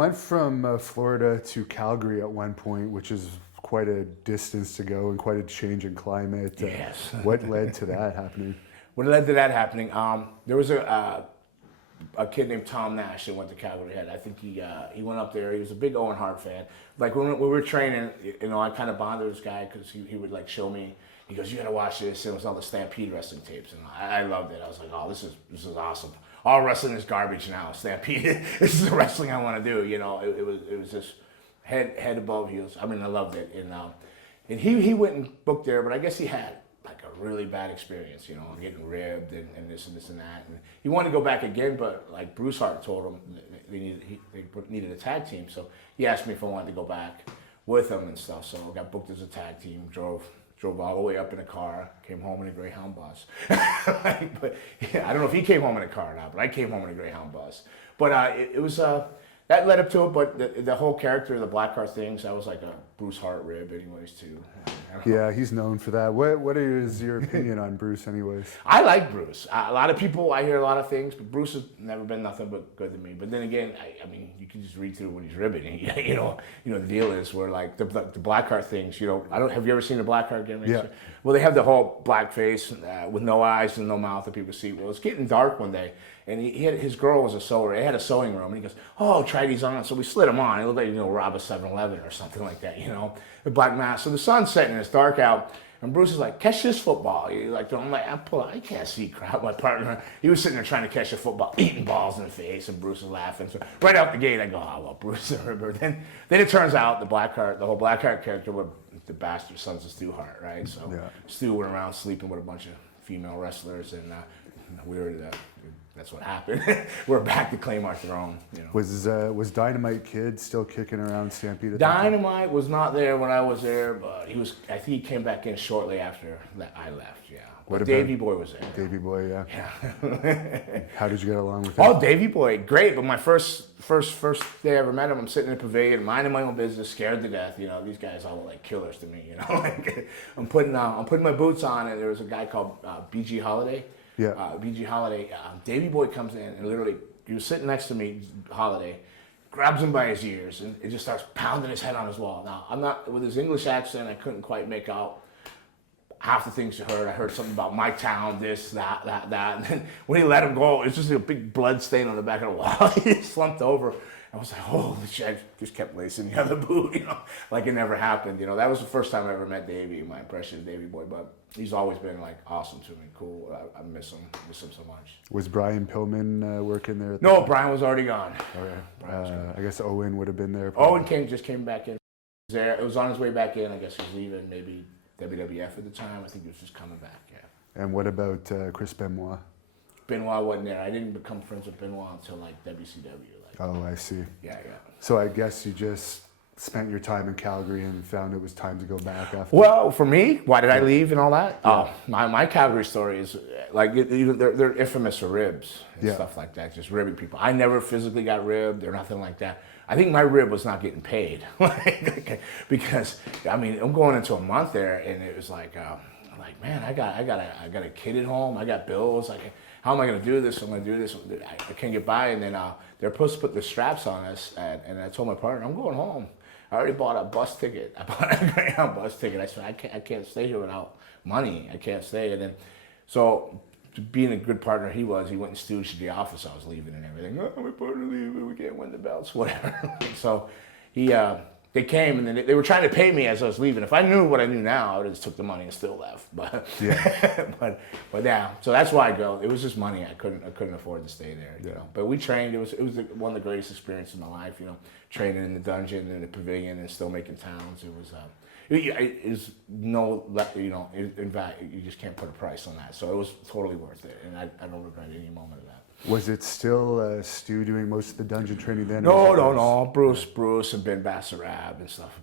went from Florida to Calgary at one point, which is quite a distance to go and quite a change in climate. Yes. What led to that happening? What led to that happening? There was a kid named Tom Nash that went to Calgary Head. I think he went up there. He was a big Owen Hart fan. Like when we were training, I kind of bonded with this guy because he would like show me. He goes, "You gotta watch this." And it was all the Stampede Wrestling tapes, and I loved it. I was like, "Oh, this is awesome. All wrestling is garbage now. Stampede, this is the wrestling I want to do." It was just head above heels. I mean, I loved it. And he went and booked there, but I guess he had like a really bad experience, getting ribbed and this and that. And he wanted to go back again, but like Bruce Hart told him they needed a tag team. So he asked me if I wanted to go back with him and stuff. So I got booked as a tag team, drove all the way up in a car, came home in a Greyhound bus. But yeah, I don't know if he came home in a car or not, but I came home in a Greyhound bus. But it was that led up to it. But the whole character of the Black Harts things, that was like a Bruce Hart rib, anyways, too. Yeah, he's known for that. What is your opinion on Bruce, anyways? I like Bruce. A lot of people, I hear a lot of things, but Bruce has never been nothing but good to me. But then again, I mean, you can just read through when he's ribbing. The deal is where like the Black Heart things. Have you ever seen the Black Heart game? Yeah. Well, they have the whole black face with no eyes and no mouth that people see. Well, it's getting dark one day, and he had his girl was a sewer. They had a sewing room, and he goes, "Oh, try these on." So we slid them on. It looked like rob a 7-Eleven or something like that. The black mask. So the sun's setting, it's dark out, and Bruce is like, "Catch this football." I'm like, I can't see crap. My partner, he was sitting there trying to catch a football, eating balls in the face, and Bruce is laughing. So right out the gate, I go, "Oh well, Bruce is a ribber." Then it turns out the whole Black Heart character were the bastard sons of Stu Hart, right? So yeah. Stu went around sleeping with a bunch of female wrestlers, and that's what happened. We're back to claim our throne. Was Dynamite Kid still kicking around Stampede? Dynamite was not there when I was there, but I think he came back in shortly after that I left. Yeah. But Davey Boy was there. Davey Boy, yeah. Yeah. How did you get along with him? Oh, Davey Boy, great. But my first day I ever met him, I'm sitting in the pavilion, minding my own business, scared to death. These guys all look like killers to me. I'm putting my boots on, and there was a guy called BG Holiday. Yeah. BG Holiday. Davey Boy comes in and literally, he was sitting next to me, Holiday, grabs him by his ears, and it just starts pounding his head on his wall. Now, I'm not, with his English accent, I couldn't quite make out half the things you heard. I heard something about my town, this, that. And then when he let him go, it was just like a big blood stain on the back of the wall. He slumped over. I was like, holy shit, I just kept lacing the other boot, like it never happened. That was the first time I ever met Davey, my impression of Davey Boy, but he's always been like awesome to me, cool. I miss him so much. Was Brian Pillman working there? No, Brian was already gone. Okay. I guess Owen would have been there. Owen just came back in. It was on his way back in. I guess he was leaving maybe WWF at the time. I think he was just coming back, yeah. And what about Chris Benoit? Benoit wasn't there. I didn't become friends with Benoit until like WCW. Oh, I see. Yeah. So I guess you just spent your time in Calgary and found it was time to go back after. Well, for me, why did I leave and all that? Yeah. My Calgary story is like they're infamous for ribs and stuff like that, just ribbing people. I never physically got ribbed or nothing like that. I think my rib was not getting paid because I'm going into a month there and it was like, man, I got a kid at home. I got bills. How am I going to do this? I'm going to do this. I can't get by. And then they're supposed to put the straps on us. And I told my partner, I'm going home. I already bought a bus ticket. I bought a Greyhound bus ticket. I said, I can't stay here without money. I can't stay. And then, so being a good partner he went and stooged the office I was leaving and everything. Oh, my partner leaving. We can't win the belts, whatever. So they came and then they were trying to pay me as I was leaving. If I knew what I knew now, I would have just took the money and still left. But yeah, but yeah. So that's why I go. It was just money. I couldn't afford to stay there. But we trained. It was one of the greatest experiences of my life. Training in the dungeon and the pavilion and still making towns. It was. It is no. In fact, you just can't put a price on that. So it was totally worth it, and I don't regret any moment of that. Was it still Stu doing most of the dungeon training then? No. Bruce and Ben Bassarab and stuff.